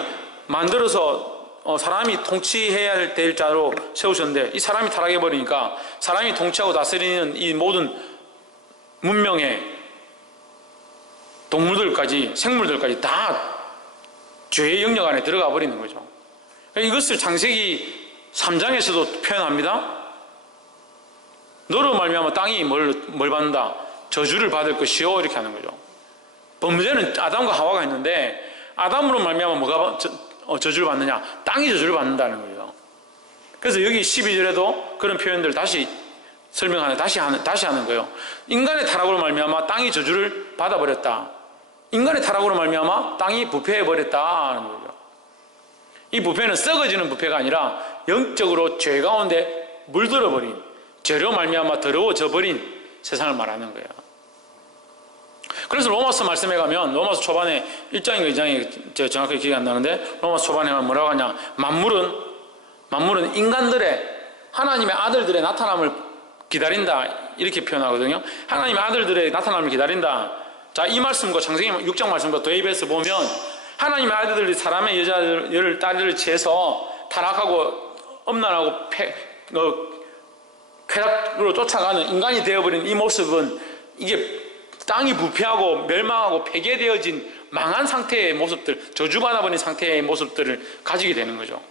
만들어서 사람이 통치해야 될 자로 세우셨는데, 이 사람이 타락해버리니까 사람이 통치하고 다스리는 이 모든 문명의 동물들까지, 생물들까지 다 죄의 영역 안에 들어가 버리는 거죠. 이것을 창세기 3장에서도 표현합니다. 너로 말미암아 땅이 뭘 받는다? 저주를 받을 것이요. 이렇게 하는 거죠. 범죄는 아담과 하와가 했는데, 아담으로 말미암아 뭐가 저주를 받느냐? 땅이 저주를 받는다는 거예요. 그래서 여기 12절에도 그런 표현들을 다시 설명하는, 다시 하는 거예요. 인간의 타락으로 말미암아 땅이 저주를 받아버렸다. 인간의 타락으로 말미암아 땅이 부패해버렸다 하는 거죠. 이 부패는 썩어지는 부패가 아니라 영적으로 죄 가운데 물들어버린, 죄로 말미암아 더러워져 버린 세상을 말하는 거예요. 그래서 로마서 말씀에 가면 로마서 초반에 1장인가 2장이 제가 정확하게 기억이 안 나는데 로마서 초반에 가면 뭐라고 하냐, 만물은 인간들의 하나님의 아들들의 나타남을 기다린다 이렇게 표현하거든요. 하나님의 아들들의 나타남을 기다린다. 자, 이 말씀과 창세기 6장 말씀과 도입해서 보면 하나님의 아들들이 사람의 여자를 딸을 취해서 타락하고 엄란하고 쾌락으로 쫓아가는 인간이 되어버린 이 모습은 이게 땅이 부패하고 멸망하고 폐괴되어진 망한 상태의 모습들, 저주받아버린 상태의 모습들을 가지게 되는 거죠.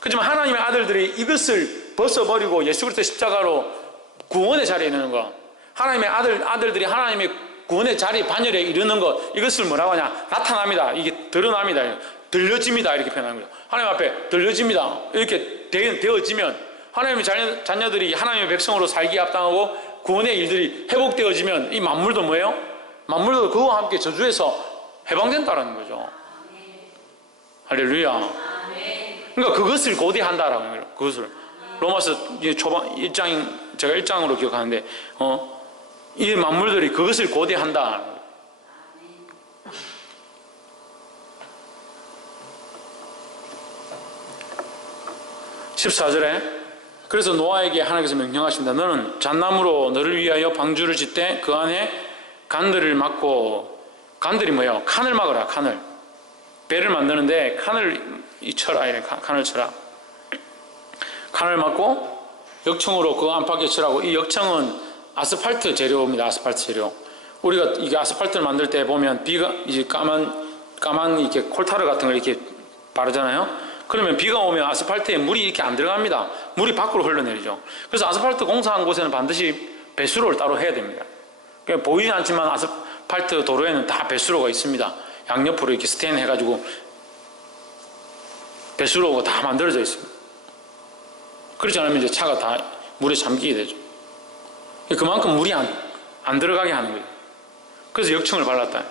그렇지만 하나님의 아들들이 이것을 벗어버리고 예수 그리스도의 십자가로 구원의 자리에 이르는 것, 하나님의 아들들이 하나님의 구원의 자리 반열에 이르는 것, 이것을 뭐라고 하냐, 나타납니다. 이게 드러납니다. 들려집니다. 이렇게 표현하는 거죠. 하나님 앞에 들려집니다. 이렇게 되어지면 하나님의 자녀들이 하나님의 백성으로 살기에 합당하고 구원의 일들이 회복되어지면 이 만물도 뭐예요? 만물도 그와 함께 저주에서 해방된다라는 거죠. 할렐루야. 그러니까 그것을 고대한다라는 거예요. 그것을. 로마서 초반 1장, 제가 1장으로 기억하는데, 이 만물들이 그것을 고대한다. 14절에 그래서 노아에게 하나님께서 명령하십니다. 너는 잣나무로 너를 위하여 방주를 짓되 그 안에 간들을 막고, 간들이 뭐예요? 칸을 막으라. 칸을. 배를 만드는데 칸을 쳐라. 이래. 칸을 쳐라. 칸을 막고 역청으로 그 안팎에 칠하고, 이 역청은 아스팔트 재료입니다. 아스팔트 재료. 우리가 이게 아스팔트를 만들 때 보면 비가 이제 까만 이렇게 콜타르 같은 걸 이렇게 바르잖아요. 그러면 비가 오면 아스팔트에 물이 이렇게 안 들어갑니다. 물이 밖으로 흘러내리죠. 그래서 아스팔트 공사한 곳에는 반드시 배수로를 따로 해야 됩니다. 그러니까 보이지 않지만 아스팔트 도로에는 다 배수로가 있습니다. 양옆으로 이렇게 스텐 해가지고 배수로가 다 만들어져 있습니다. 그렇지 않으면 이제 차가 다 물에 잠기게 되죠. 그만큼 물이 안 들어가게 하는 거예요. 그래서 역청을 발랐다.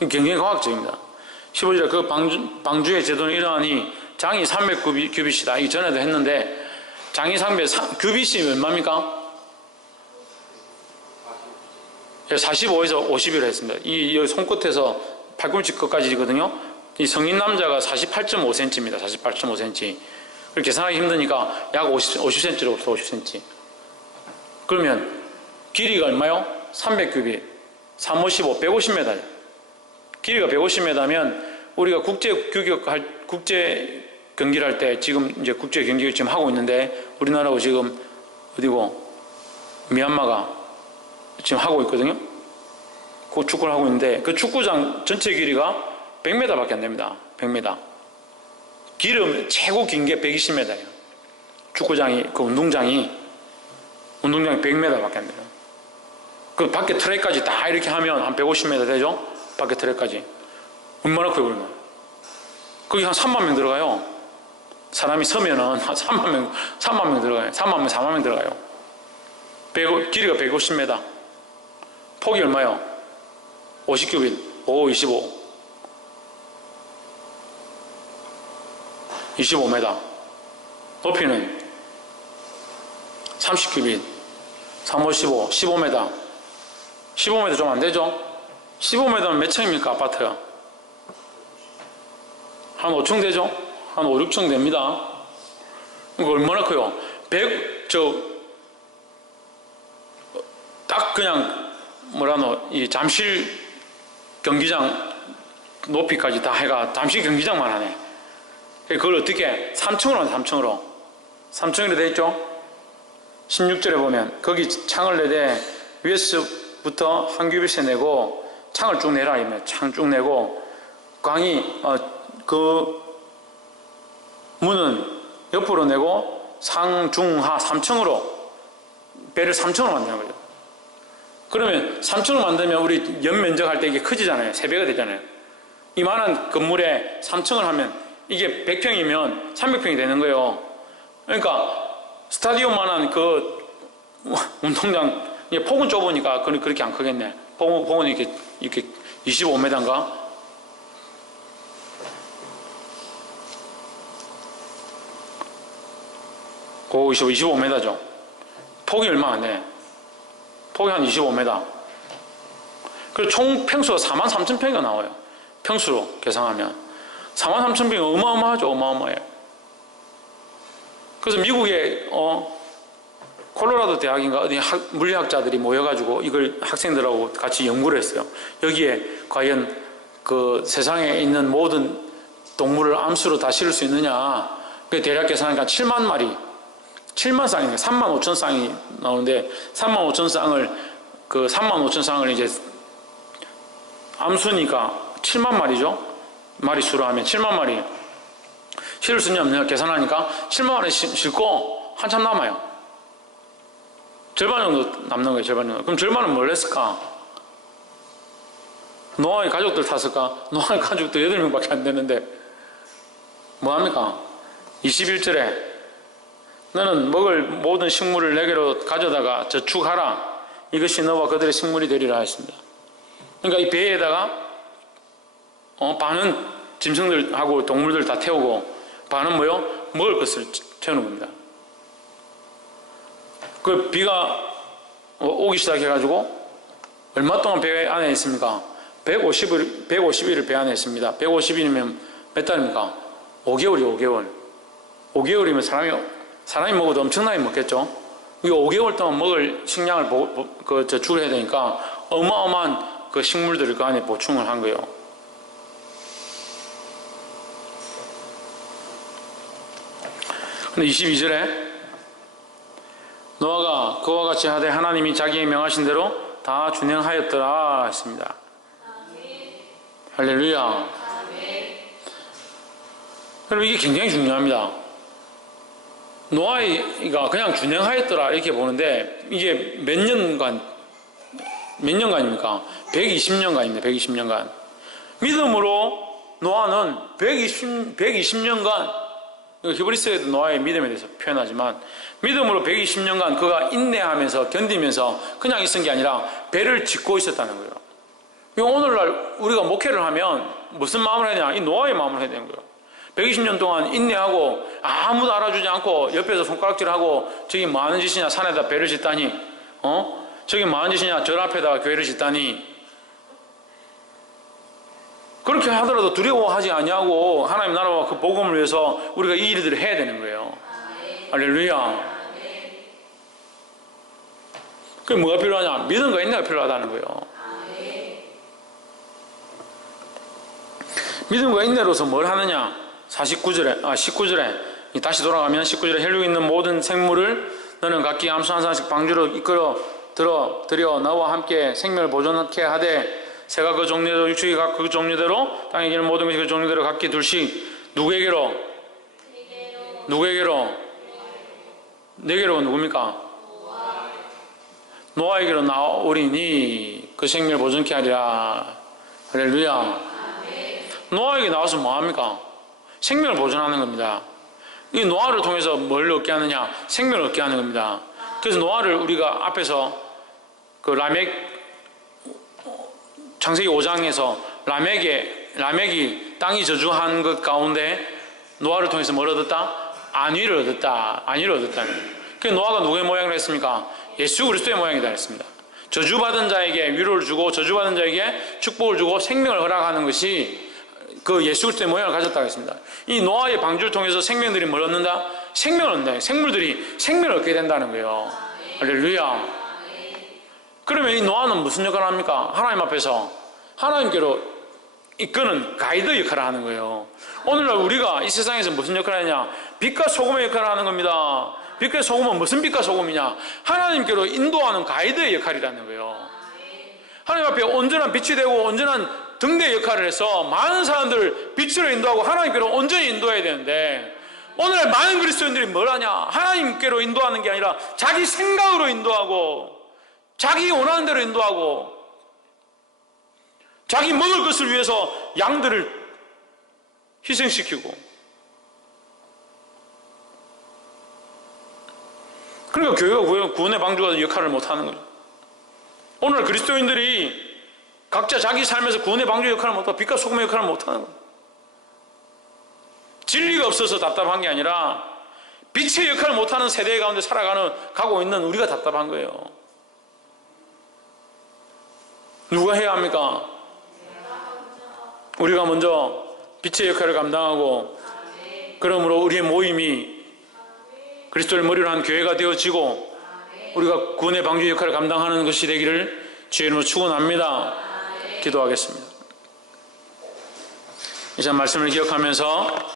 굉장히 과학적입니다. 15절에 그 방주의 제도는 이러하니 장이 300규빗이다. 이 전에도 했는데 장이 규빗이 얼마입니까? 45에서 50이라 했습니다. 이 손끝에서 팔꿈치 끝까지거든요. 이 성인 남자가 48.5cm입니다. 48.5cm. 그걸 계산하기 힘드니까 약 50cm로부터 50cm. 그러면 길이가 얼마요? 300규빗. 3, 55, 150m. 길이가 150m면 우리가 국제 경기를 할 때 지금 이제 국제 경기를 지금 하고 있는데 우리나라하고 지금 어디고 미얀마가 지금 하고 있거든요. 그 축구를 하고 있는데 그 축구장 전체 길이가 100m밖에 안 됩니다. 100m. 길은 최고 긴 게 120m예요. 축구장이 그 운동장이 100m밖에 안 돼요. 그 밖에 트랙까지 다 이렇게 하면 한 150m 되죠? 밖에 트랙까지. 얼마나 크게 얼마나. 거기 한 3만 명 들어가요. 사람이 서면은 한 3만 명 들어가요. 3만 명, 4만 명 들어가요. 길이가 150m. 폭이 얼마요? 50규빗. 5, 25. 25m. 높이는 30규빗. 3, 5, 15. 15m. 15m 좀 안 되죠? 15m면 몇 층입니까, 아파트가? 한 5층 되죠? 한 5, 6층 됩니다. 이거 얼마나 커요? 딱 그냥, 이 잠실 경기장 높이까지 다 해가 잠실 경기장만 하네. 그걸 어떻게, 3층으로 하네, 3층으로. 3층으로 돼 있죠? 16절에 보면, 거기 창을 내되 위에서부터 한 규빗에 내고, 창을 쭉 내라, 이면 창 쭉 내고, 광이, 그 문은 옆으로 내고 상, 중, 하 3층으로 배를 3층으로 만드는 거죠. 그러면 3층으로 만들면 우리 연면적 할 때 이게 커지잖아요. 3배가 되잖아요. 이만한 건물에 3층을 하면 이게 100평이면 300평이 되는 거예요. 그러니까 스타디움만한 그 운동장, 폭은 좁으니까 그렇게 안 크겠네. 폭은 이렇게 25m인가? 고 25m죠. 폭이 얼마 안 돼. 폭이 한 25m. 그리고 총 평수가 43,000평이가 나와요. 평수로 계산하면 43,000평이 어마어마하죠. 어마어마해요. 그래서 미국의 콜로라도 대학인가 어디 물리학자들이 모여가지고 이걸 학생들하고 같이 연구를 했어요. 여기에 과연 그 세상에 있는 모든 동물을 암수로 다 실을 수 있느냐. 그 대략 계산하니까 7만 마리, 7만 쌍이네요. 3만 5천 쌍이 나오는데 3만 5천 쌍을 그 3만 5천 쌍을 이제 암수니까 7만 마리죠. 마리수로 하면 7만 마리 실을 수 있냐 없냐 계산하니까 7만 마리 싣고 한참 남아요. 절반 정도 남는 거예요. 절반 정도. 그럼 절반은 뭘 했을까? 노아의 가족들 탔을까? 노아의 가족들 8명밖에 안 되는데 뭐합니까? 21절에 너는 먹을 모든 식물을 내게로 가져다가 저축하라. 이것이 너와 그들의 식물이 되리라 했습니다. 그러니까 이 배에다가 반은 짐승들하고 동물들 다 태우고 반은 뭐요? 먹을 것을 태우는 겁니다. 그 비가 오기 시작해가지고 얼마 동안 배 안에 있습니까? 150일을 배 안에 있습니다. 150일이면 몇 달입니까? 5개월이요. 5개월. 5개월이면 사람이 먹어도 엄청나게 먹겠죠? 이 5개월 동안 먹을 식량을 저축을 해야 되니까 어마어마한 그 식물들을 그 안에 보충을 한 거예요. 근데 22절에 노아가 그와 같이 하되 하나님이 자기의 명하신 대로 다 준행하였더라 했습니다. 할렐루야. 여러분 이게 굉장히 중요합니다. 노아가 그냥 준행하였더라 이렇게 보는데 이게 몇 년간입니까? 120년간입니다. 120년간. 믿음으로 노아는 120년간 히브리서에도 노아의 믿음에 대해서 표현하지만 믿음으로 120년간 그가 인내하면서 견디면서 그냥 있은 게 아니라 배를 짓고 있었다는 거예요. 오늘날 우리가 목회를 하면 무슨 마음을 해야 되냐? 이 노아의 마음을 해야 되는 거예요. 120년 동안 인내하고 아무도 알아주지 않고 옆에서 손가락질하고 저기 뭐 하는 짓이냐 산에다 배를 짓다니 저기 뭐 하는 짓이냐 절 앞에다가 교회를 짓다니 그렇게 하더라도 두려워하지 아니하고 하나님 나라와 그 복음을 위해서 우리가 이 일들을 해야 되는 거예요. 할렐루야. 그게 뭐가 필요하냐? 믿음과 인내가 필요하다는 거예요. 믿음과 인내로서 뭘 하느냐? 19절에 다시 돌아가면 19절에 혈육 있는 모든 생물을 너는 각기 암수 한 사람씩 방주로 이끌어 들여 너와 함께 생명을 보존하게 하되 새가 그 종류대로 육축이 각 그 종류대로 땅에 기는 모든 것이 그 종류대로 각기 둘씩 누구에게로? 네게로 누굽니까? 노아에게로 나오리니 그 생명을 보존케 하리라. 할렐루야. 노아에게 나와서 뭐합니까? 생명을 보존하는 겁니다. 이 노아를 통해서 뭘 얻게 하느냐? 생명을 얻게 하는 겁니다. 그래서 노아를 우리가 앞에서 그 창세기 5장에서 라멕이 땅이 저주한 것 가운데 노아를 통해서 뭘 얻었다? 안위를 얻었다. 그래서 노아가 누구의 모양을 했습니까? 예수 그리스도의 모양이다 했습니다. 저주받은 자에게 위로를 주고 저주받은 자에게 축복을 주고 생명을 허락하는 것이 그 예수 그리스도의 모양을 가졌다고 했습니다. 이 노아의 방주를 통해서 생명들이 뭘 얻는다? 생명을 얻는다. 생물들이 생명을 얻게 된다는 거예요. 할렐루야. 그러면 이 노아는 무슨 역할을 합니까? 하나님 앞에서 하나님께로 이끄는 가이드 역할을 하는 거예요. 오늘날 우리가 이 세상에서 무슨 역할을 하느냐? 빛과 소금의 역할을 하는 겁니다. 빛과 소금은 무슨 빛과 소금이냐? 하나님께로 인도하는 가이드의 역할이라는 거예요. 하나님 앞에 온전한 빛이 되고 온전한 등대 역할을 해서 많은 사람들을 빛으로 인도하고 하나님께로 온전히 인도해야 되는데 오늘날 많은 그리스도인들이 뭘 하냐? 하나님께로 인도하는 게 아니라 자기 생각으로 인도하고 자기 원하는 대로 인도하고 자기 먹을 것을 위해서 양들을 희생시키고 그러니까 교회가 구원의 방주가 역할을 못하는 거죠. 오늘 그리스도인들이 각자 자기 삶에서 구원의 방주 역할을 못하고 빛과 소금의 역할을 못하는 거예요. 진리가 없어서 답답한 게 아니라 빛의 역할을 못하는 세대 가운데 가고 있는 우리가 답답한 거예요. 누가 해야 합니까? 우리가 먼저 빛의 역할을 감당하고, 그러므로 우리의 모임이 그리스도를 머리로 한 교회가 되어지고 우리가 구원의 방주 역할을 감당하는 것이 되기를 주의 이름으로 축원합니다. 기도하겠습니다. 이제 말씀을 기억하면서